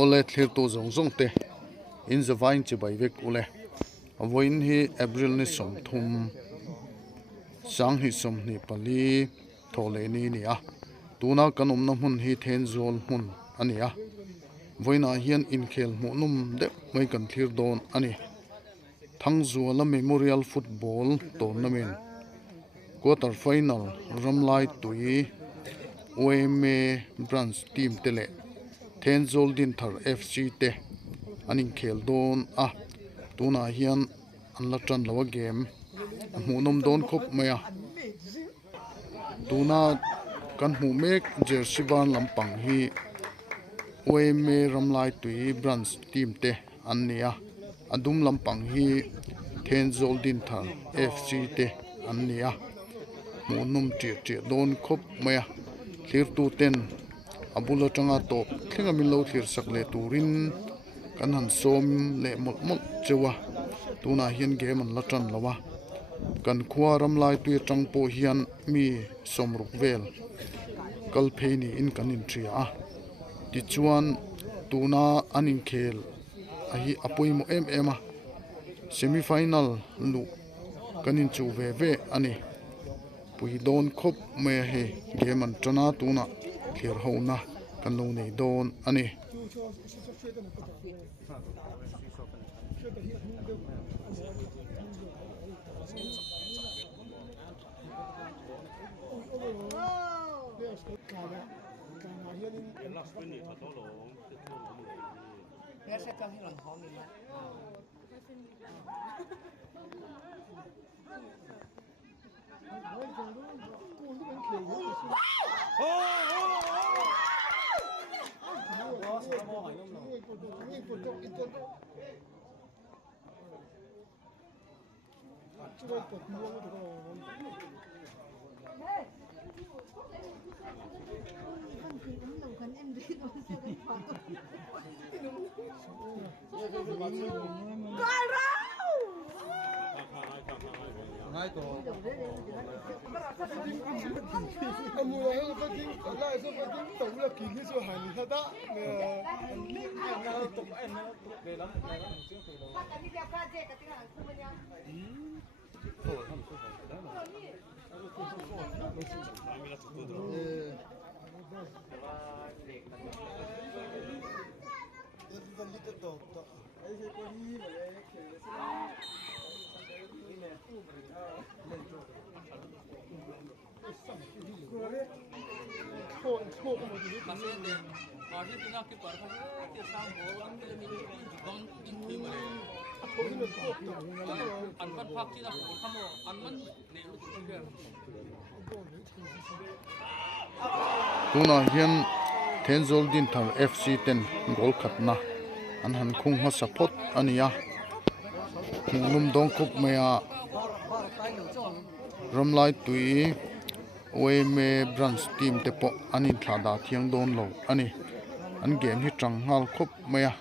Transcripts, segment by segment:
ole thlir tu zong zong te in zawain chi bai vek ule avoin hi april ni som thum sang hi som ni pali thole ni ni a tuna kanom na mun hi then zol mun ania voina hian in khel mu num de mai kan thlir don ani thangzuala memorial football tournament quarter final ramlai tui OMA branch team tele Tenzol din thar FC te anin khel don a tuna hian an la tran lawa game hmunom don khop maya tuna kan hmu mek jersey ban lampang hi OMA ramlai tui branch team te an nia adum lampang hi Tenzol din thar FC te an nia hmunum tri don khop maya thlir tu ten abula tanga top thlenga min lo thlir sak le turin kan han som le mol chewa tuna hian game an la tran lawa kan khuwa ramlai tui tangpo hian mi somruk vel kalpheini in kan in thria a ti chuan tuna anin khel a hi apoimo em a semi final lu kanin chu ve ani pui don khop me he game an trana tuna thlir hona kan lo nei don ani tuna hian Tenzol din thar FC ten gol khatna an han khung ha support ania hmunum dong khop maya ramlai tui OMA branch team te po anin thlada thiang don lo ani an game hi tang hal khop maya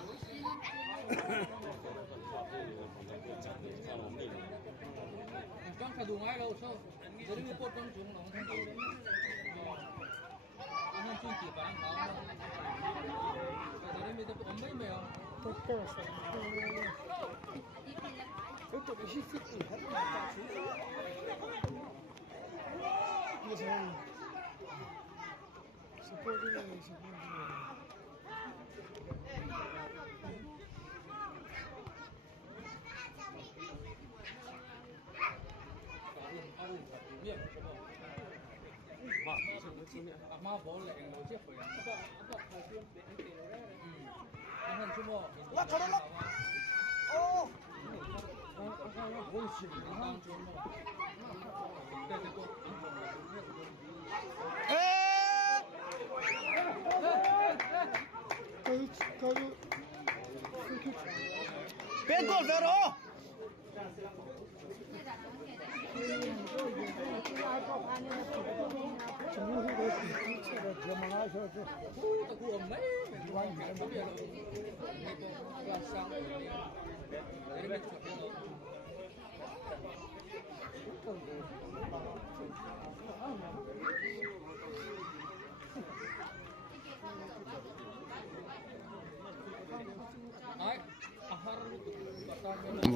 Ben gol ver o.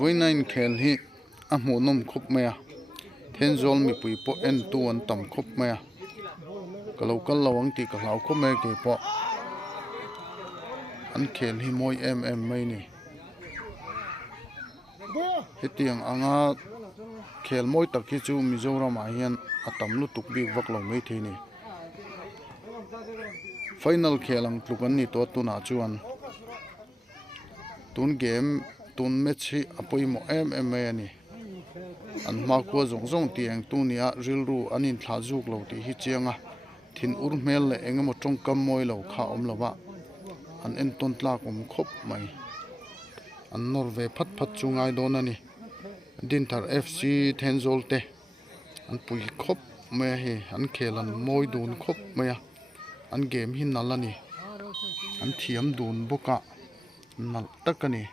voina in khel hi a hmu nom khup mai a then zol mi pui po en tu an tam khup mai a kalau kal lawang ti ka hlau khup mai ke po an khel hi moi em mai ni hetiang anga khel moi tak hi chu Mizoram a hian atam lu tuk bi vak lo mai the ni final khelang tlukan ni to tuna chuan tun game tun match hi apoi mo em mai ani an ma ko zong tiang tu nia rilru anin thla juk lo ti hi chianga thin ur mel le engemaw tongkam moi lo kha om lova an en ton tla kum khop mai an norve phat chungai don ani din thar FC Tenzol te an pui khop mai hi an khelan moi dun khop mai an game hi nalani an thiam dun boka nal takani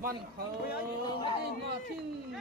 Văn khờ mà thiên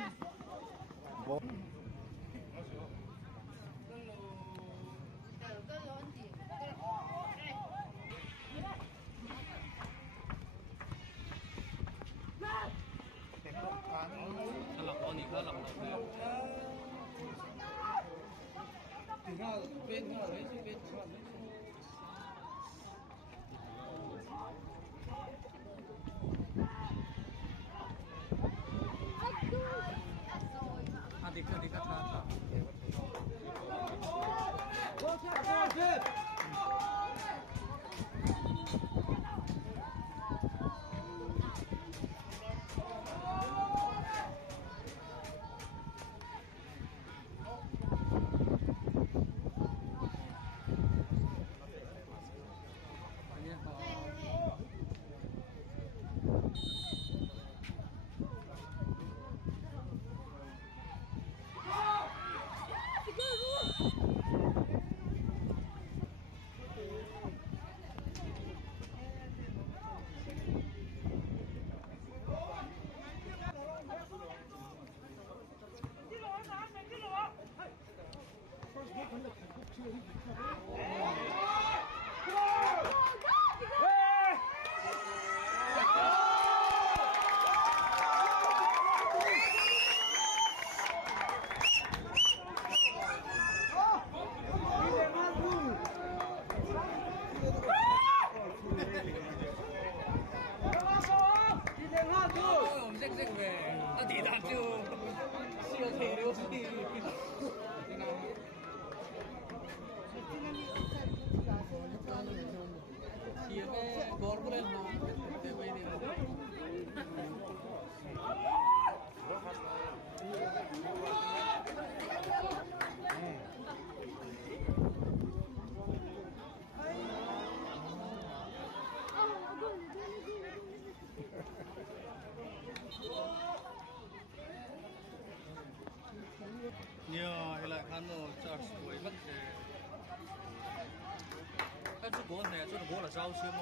过呢，这过了烧些么？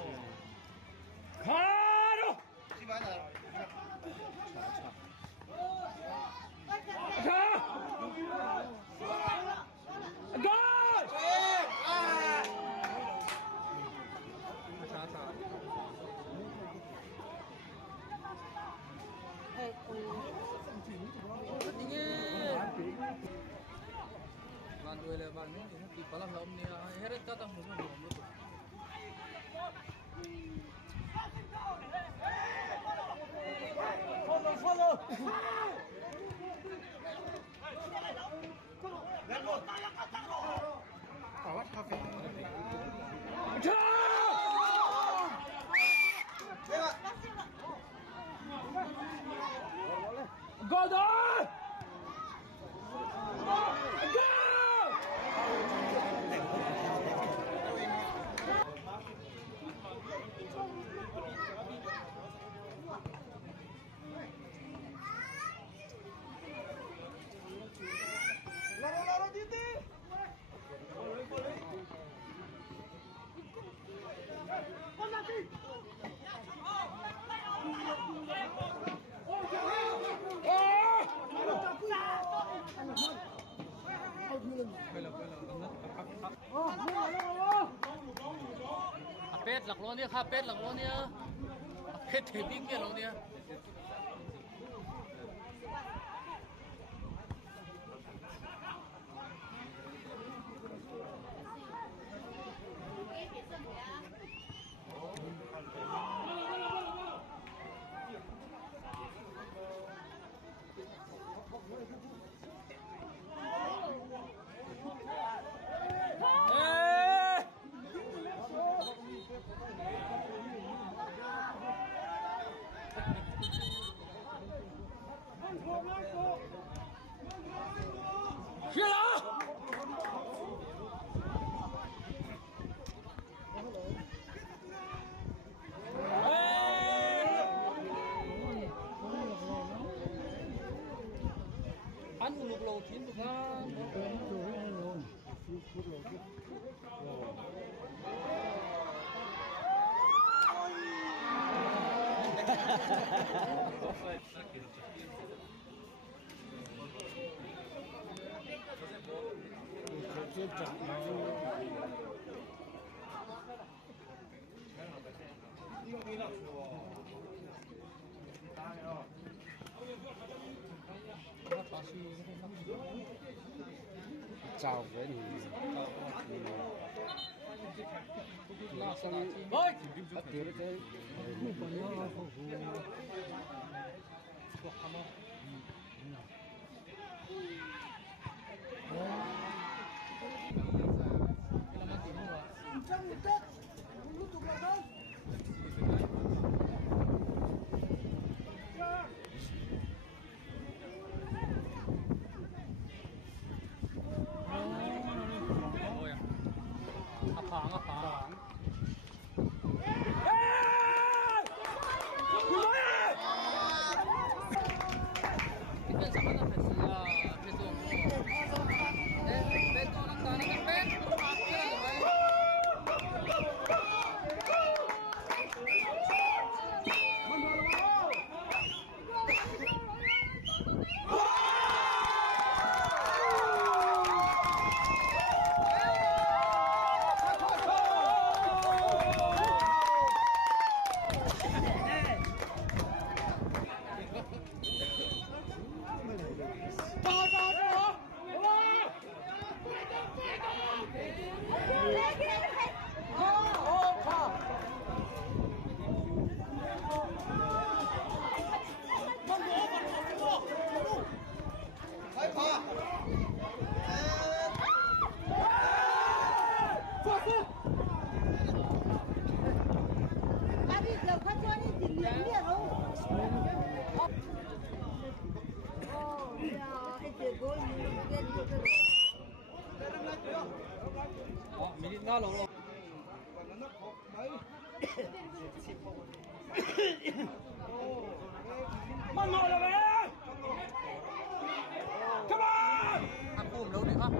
看着，基本上查。哎，bạn đuổi là bạn mình thì phải làm lắm nha, hết tất cả mọi người làm luôn. Go there! Go! Laro dito. Pet lạc luôn đi, pet lạc luôn đi, pet thì biết kia luôn đi. Ăn lục lầu chín được không? Chào với thì Ôi! bắt tiếng cái phẳng. Cái sao nó phải sửa phải sửa. Bé to nó to nó bé. Cái này vậy. Mình nó lộn lộn. Mang ngồi là mẹ. Come on. Ăn cùm đâu đấy không?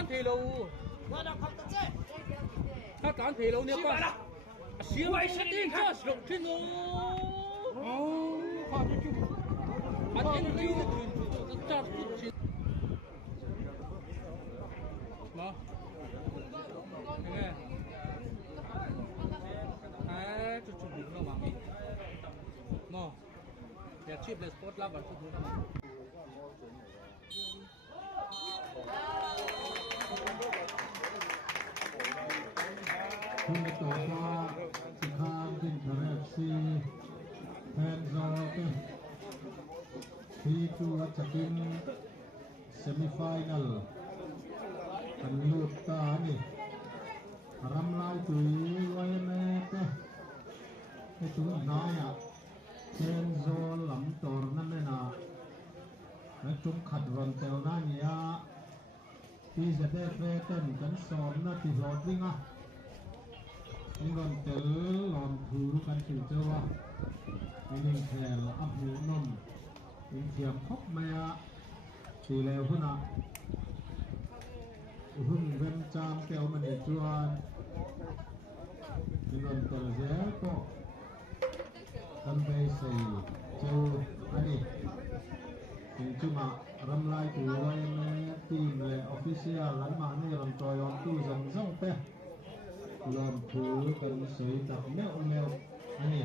tán thì lâu hát tán thì lâu nè con xíu mày sẽ đi cho sụp trên nó anh em chú chắc chú nó nghe à chú đúng nó mà nó để chip lên sport lab và chú đúng nóคุณจะต่อว่าสิข้ามขึ้นทะเลซีแทนโซลที่ตัวจะกินเซมิไฟแนลกันลูกตานี่รำลายตุยไว้แม่เต้ให้ตัวน้อยอ่ะแทนโซลหลังตอร์นั่นเลยนะและจุ่มขัดรันเตลนั่นเนี่ยที่จะได้เฟเต้นกันสอนนะที่รอดวิ่งอ่ะนี่ก่อนเจอหลอนถือกันถือเจ้าว่าไม่ยิงแทนอัพหูนมยิงเทียมพบแม่ตีแล้วพุ่นอ่ะหุ่นเว้นจามเตียวมันเดือดจวนนี่ก่อนเจอเจ้าก็กันไปใส่เจ้าอันนี้ถึงจุมารำลายตัวไว้แม่ทีมเลยออฟฟิเชียลหลังมาเนี่ยรำจอยออนตู้ส่งเป้ลมถือเป็นสีตัดแนวอันนี้